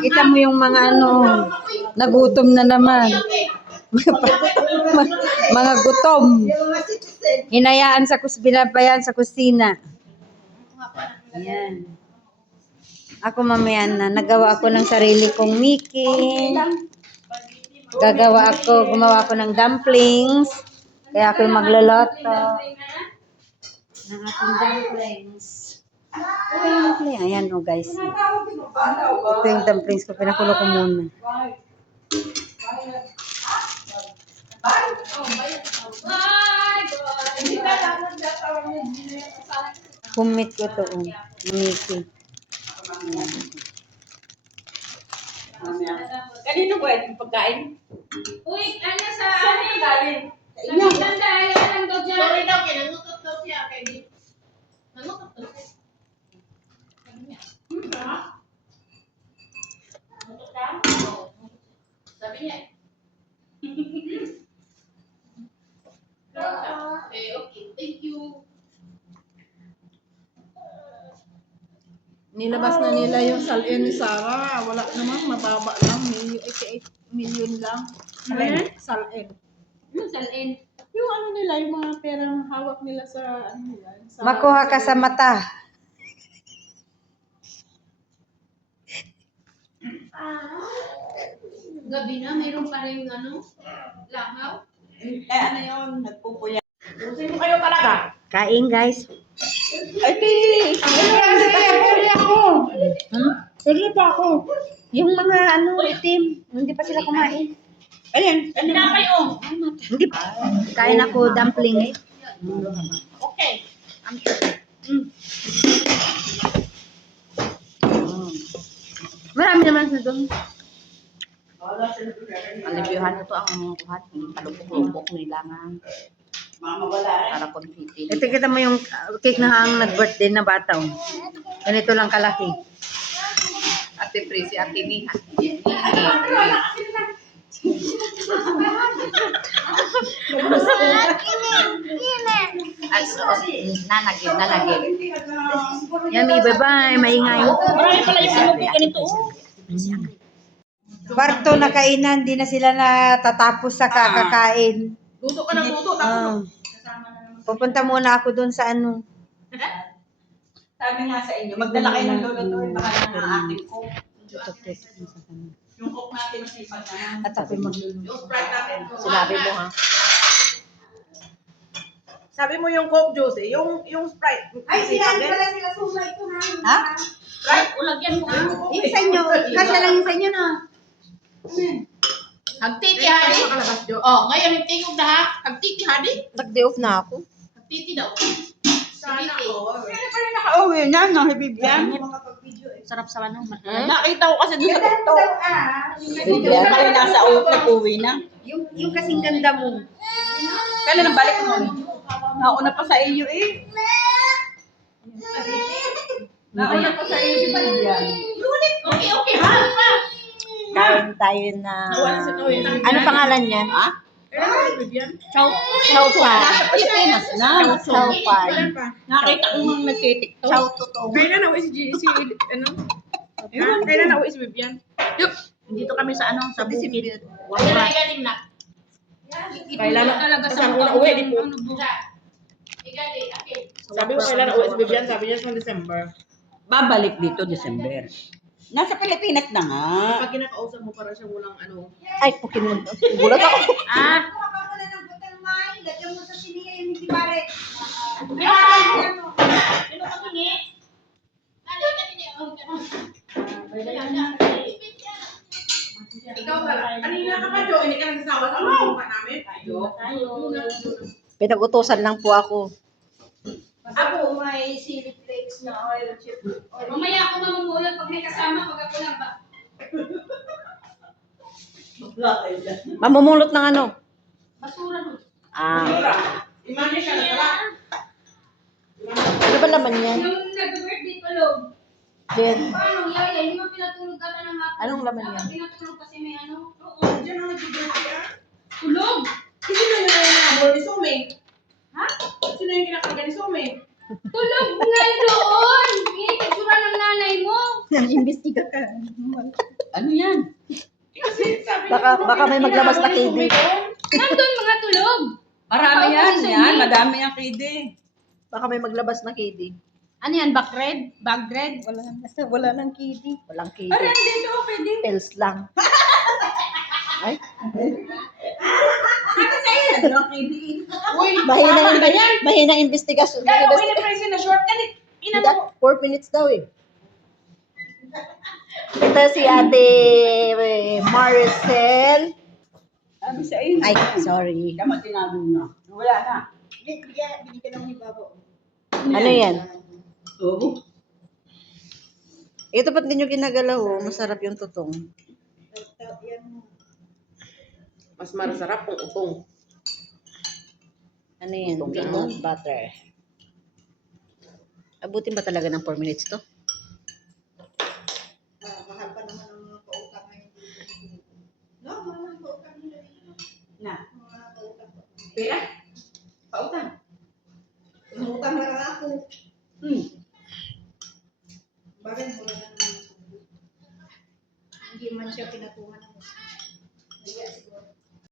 Kita mo yung mga ano, nagutom na naman. mga gutom. Hinayaan sa kus binabayan sa kusina. Ayan. Ako mamaya na, nagawa ako ng sarili kong Mickey. Gagawa ako, gumawa ako ng dumplings. Kaya ako yung magloloto. Ng ating dumplings. Dumpling. Ayan o guys. Ito yung dumplings ko. Pinakulo ko muna. Kumit ko to. Oh. Mickey. Kanino ba yung pagkain? Uy, ano sa ano galing? Nagtanda, alam daw dyan. Sorry daw, kinangutot daw siya. Kaya di, nangutot daw siya. Sabi niya, hmm, ha? Nangutot ka? Oo. Sabi niya, eh. Eh, okay, thank you. Nilabas na nila yung salin ni Sarah. Wala naman, mababa lang. Million, 88 million lang. Salin? Salin. Ano salin? Yung ano nila, yung mga perang hawak nila sa ano nila. Sa, Makuha ka sa mata. Gabi na, mayroon pa rin ano, langaw. Eh, ano yun? Nagpupuya. Sino kayo talaga? Kain guys. Ay, di! Ay, ako! Hmm? Pwede pa ako. Yung mga ano, itim. Hindi pa sila kumain. Ayan, tinapay oh. Hindi pa. Kain ako dumpling. Okay. Marami naman na doon. Alibyuhan ko to ang kuhat, palubok-lubok nila nga. Para konfiti. Ito kita mo yung cake na hang nag-birthday na bata. oh. Ganito lang kalaki. Ate Presi, ate ni. Ay, so, nanagid, nanagid. Yummy, bye-bye. Maingay. Marami pala yung sinubo ganito oh. Kwarto na kainan, di na sila natatapos sa kakakain. Luto ka ng luto. Tapos Ah. Pupunta muna ako doon sa ano. Sabi nga sa inyo, magdala kayo ng lolo to. Baka na ang ating cook. Yung cook natin masipag na. At magluluto. Yung sprite natin. Sinabi mo ha? Sabi mo yung coke juice eh. Yung, yung sprite. Ay, sila sila sumay ko ha. Ha? Sprite? Ulagyan mo. Yung sa inyo. Kasya lang yung sa inyo na. Hagtiti hadi. Makalabas, Jo. Oh, ngayon yung tingog na ha. Hagtiti hadi. Nag-day off na ako. Hagtiti daw. Naka-uwi na, no? Bibigyan. Sarap sa ano. Nakita ko kasi doon sa TikTok. Bibigyan. Kayo nasa uwi, nag-uwi na. Yung, yung kasing ganda mo. Kailan ang balik mo? Nauna pa sa iyo eh. Nauna pa sa iyo si Bibigyan. Okay, okay ha. ha. Kain tayo na... Ano pangalan niyan? Ha? Kailan? Chow. Chow pan. Nasa Pilipinas na. Chow. Kailan pa? Nakita ko nung nagtitiktok. Chow totoo. Kailan na si, si ano? Kailan na si Vivian? Yup! Dito kami sa ano, sa bukid. Wala. Wala galing na. Kailan na talaga sa una uwi, di po. Sabi ko kailan na uwi si Vivian, sabi niya sa December. Babalik dito December. Nasa Pilipinas na nga. Pag kinakausap mo para siya walang ano. Ay, Pokemon. Gulat ako. Ah, sino ka tingi? Dali, dali, dali. Ikaw pala. Kanina ka pa, Jo. Hindi ka nagsasawa sa mga namin. Jo. Pinag-utosan lang po ako. Ako, may chili flakes na oil chip. Mamaya ako mamumulot pag may kasama, pag ako lang ba? Mamumulot ng ano? Basura no. Ah. Imagine siya na pala. Ano ba laman yan? Yung nag-birthday pa loob. Jen. Paano, yaya, hindi mo pinatulog ata ng hapon. Anong laman yan? Pinatulog kasi may ano. Oo, diyan ang nag-birthday ah. Tulog! Sino yung nangyayabol ni Sume? Ha? Sino yung kinakarga ni Sume? Tulog nga doon! Pinipictura ng nanay mo! Nag-imbestiga ka. Ano yan? Kasi sabi Baka, baka may maglabas na KD. Nandun mga tulog. Marami Ikaw yan. Yan, sumi. madami yung KD. Baka may maglabas na KD. Ano yan, back red? Bag red? Wala, wala nang KD. Walang KD. Aray, dito, okay din. Pills lang. Ay, Ano ang KD? Uy, mahina yung, mahina investigasyon. Kaya ako in-press na short ka Ina mo. 4 minutes daw eh. Ito si ate eh, Maricel. Sabi sa iyo. Ay, sorry. Tama tinago na. Wala na. Ano yan? Oo. Ito ba't hindi nyo ginagalaw? oh? Masarap yung tutong. Mas masarap kung utong. Ano yan? Peanut butter. Abutin ba talaga ng 4 minutes to? Na. Pera? Pautang. Umutang na lang ako. Hmm.